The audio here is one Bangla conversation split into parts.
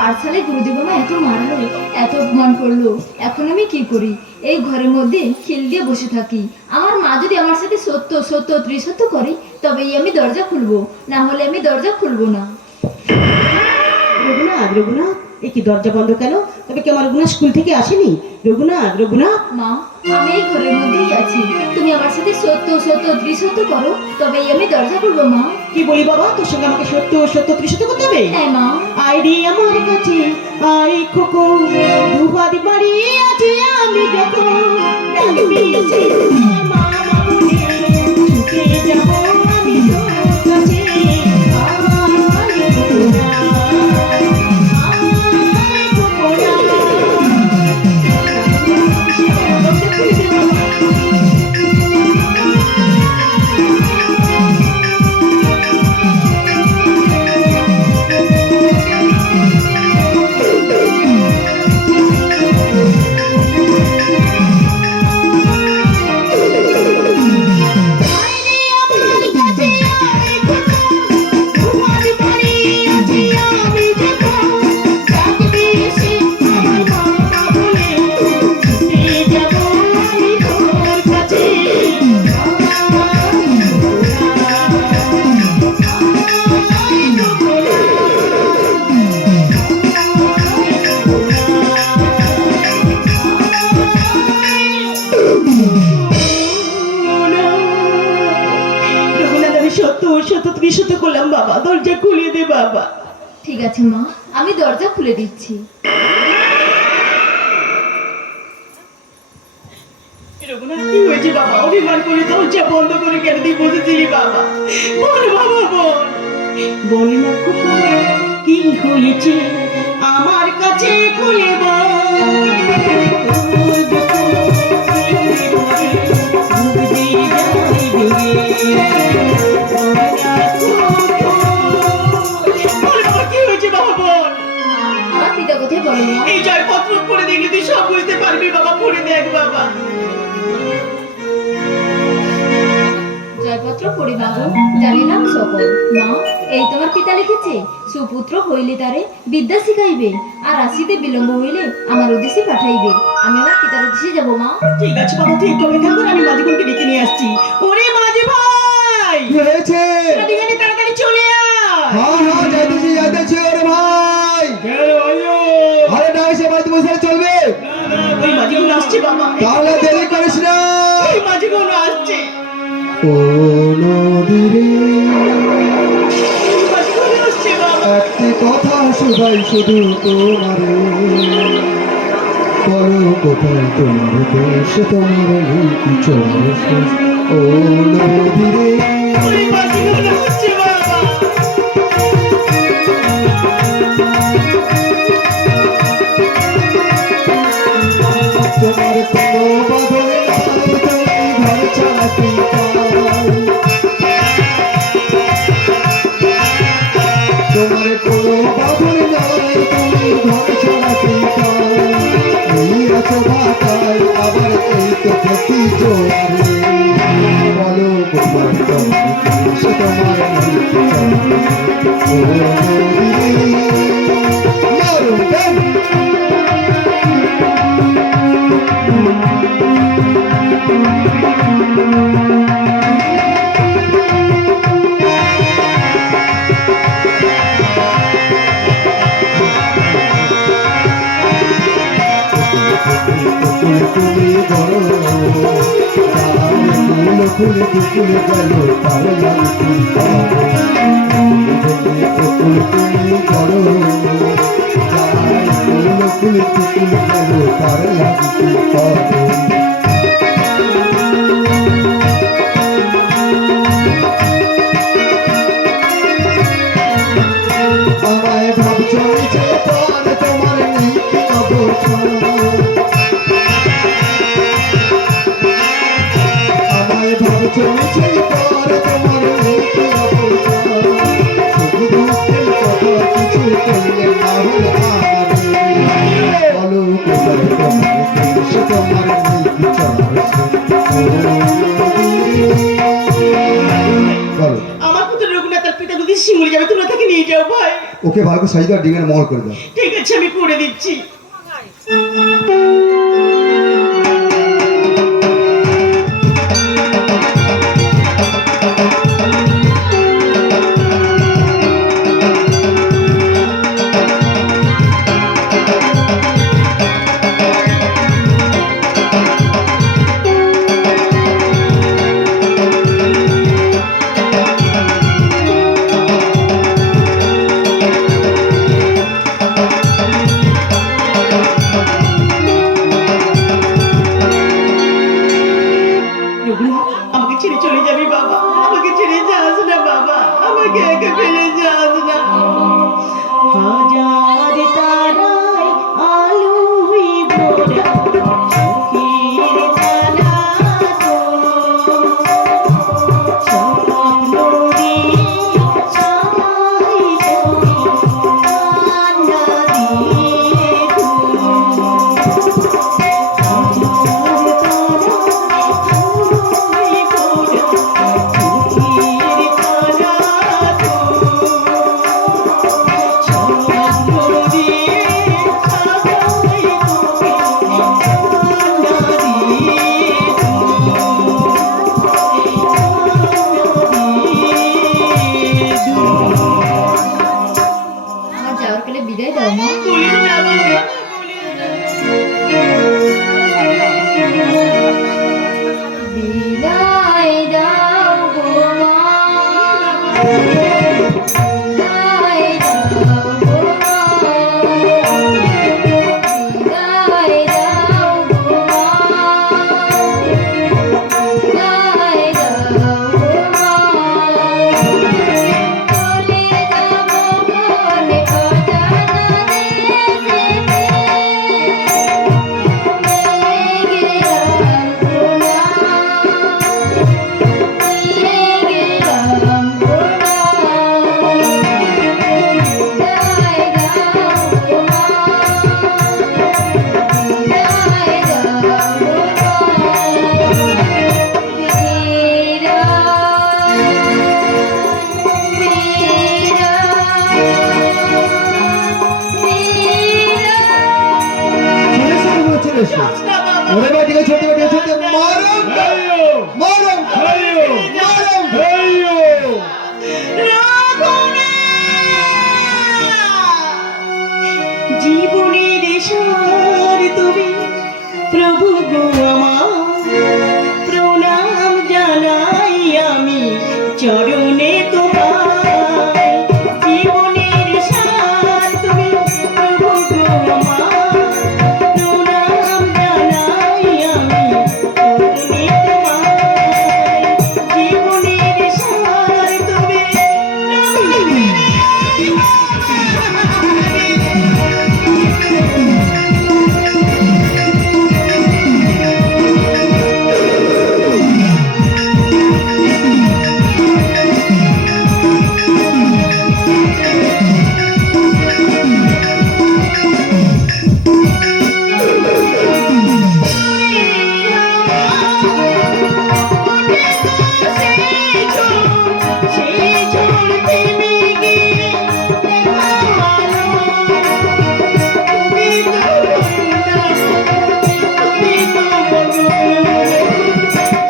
পাঠশালায় গুরুদেব মা এত মারলো, এত অপমান করলো, এখন আমি কি করি? এই ঘরের মধ্যে খিল দিয়ে বসে থাকি। আমার মা যদি আমার সাথে সত্য সত্য ত্রিসত্য করে তবেই আমি দরজা খুলবো, না হলে আমি দরজা খুলবো না। রঘুনাথ, রঘুনাথ, এ কি দরজা বন্ধ কেন? তবে কি আমার রঘুনাথ স্কুল থেকে আসেনি? রঘুনাথ, রঘুনাথ। মা, আমি এই ঘরের মধ্যেই আছি, তুমি আমার সাথে সত্য সত্য ত্রিসত্য করো তবেই আমি দরজা খুলবো। মা, কি বলি বাবা, তোর সঙ্গে আমাকে সত্য সত্য ত্রিসত্য করতে হবে? হ্যাঁ মা। আইডি আমার কাছে আই খোকো, দুহাত বাড়ি আছে আমি যখন ডাকবি সে মা মা বলে ছুটে যাব আমি তোর কাছে। আয় খোকোরা, আয় খোকোরা। দরজা খুলে দে বাবা। সত্য করলাম বাবা, দরজা খুলিয়ে দে বাবা। ঠিক আছে মা, আমি দরজা খুলে দিচ্ছি। রঘুনাথ, কি হয়েছে বাবা? অভিমান করে দরজা বন্ধ করে কেন দিয়ে বসেছিলি বাবা? বল বাবা, বল। বল না খোকা, কি হয়েছে আমার কাছে খুলে বল। আমার পিতা কোথায় বলো মা? এই জয়পত্র পড়ে দেখলে তুই সব বুঝতে পারবি বাবা, পড়ে দেখ বাবা। জয়পত্র পড়ি বাবু, জানিলাম সকল। মা, এই তোমার পিতা লিখেছে, সুপুত্র হইলে তারে বিদ্যা শিখাইবে, আর আসিতে বিলম্ব হইলে আমার উদ্দেশ্যে পাঠাইবে। আমি আমার পিতার উদ্দেশ্যে যাবো মা। ঠিক আছে বাবা, তুই একটু অপেক্ষা কর, আমি মাঝিগুলোকে ডেকে নিয়ে আসছি। ওরে মাঝি ভাই, কি হয়েছে? তাড়াতাড়ি তাড়াতাড়ি চলে আয়। হ্যাঁ হ্যাঁ, যাইতেছি ওরে ভাই। আরে না, এসে বাড়িতে বসে চলবে? ওই মাঝিগুলো আসছে বাবা, তাহলে দেরি করিস না। ওই মাঝিগুলো আসছে। ও নদীরে ওই মাঝিগুলো আসছে বাবা। একটি কথা শুধাই শুধু তোমারে, বলো কোথায় তোমার দেশ, তোমার কি চলছে? ও নদীরে ওই মাঝিগুলো আসছে বাবা। তোমার কোনো বাঁধনে নাই, তুমি ঘর চালাতে পাও। তোমার কোনো বাঁধনে নাই, তুমি ঘর চালাতে পাও। এই এত ভাটায় আবার এই তো প্রতি জোয়ারে, বলো কোথায় তোমার দেশ, তোমার কি চলছে? ও নদীরে মারো গান। তুমি বড় ফুল দুপুর গেল তার লাগি ফুল তুমি বড় ফুল দুপুর গেল তার লাগি আমায় ভাবছো যে পর তোমার নেই কি অবসর, আমায় ভাবছো যে পর তোমার নেই কি অবসর, শুধু দুঃখের কথা কিছু করলে না হল আমারে, বলো কোথায় তোমার দেশ, তোমার নেই কি চলছে? বলো। আমার পুত্র রঘুনাথ তার পিতা যদি শিমুলে যাবে, তোমরা তাকে নিয়ে যাও ভাই। ওকে ভালো করে সাজিয়ে দাও, ডিঙের মহল করে দাও। ঠিক আছে, আমি করে দিচ্ছি। রঘুনাথ, আমাকে ছেড়ে চলে যাবি বাবা, আমাকে ছেড়ে যাস না বাবা, আমাকে একা ফেলে যাস না। হাজার তারায় আলোয় ভরা চোখের তারা তো স্বপ্ন দিয়ে ছাই তুমি কান্না দিয়ে আমার যাওয়ার কালে বিদায় দাও মা। বলিস না বাবা, বিদায় দাও গো মা, বিদায় দাও গো মা, বিদায় দাও গো মা, বিদায় দাও গো মা। চলে যাব বনে অজানা দেশেতে, নিয়ে গেলাম সোনা, নিয়ে গেলাম সোনা, বিদায় দাও গো মা, বিদায় দাও গো চলে এসো, চলে এসো। ওরে বাটিকে ছোট বাটিকে ছোট মারম মারম মারম। জীবনের সার তুমি প্রভু গো আমার, প্রণাম জানাই আমি চরণে তোমার। জীবনের সার তুমি প্রভু গো আমার, প্রণাম জানাই আমি চরণে তোমার। জীবনের সার তুমি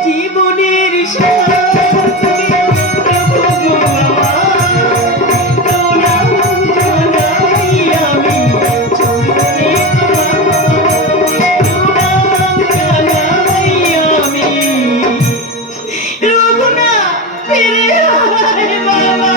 জীবনের রঘুনাথ, ফিরে আয় বাবা।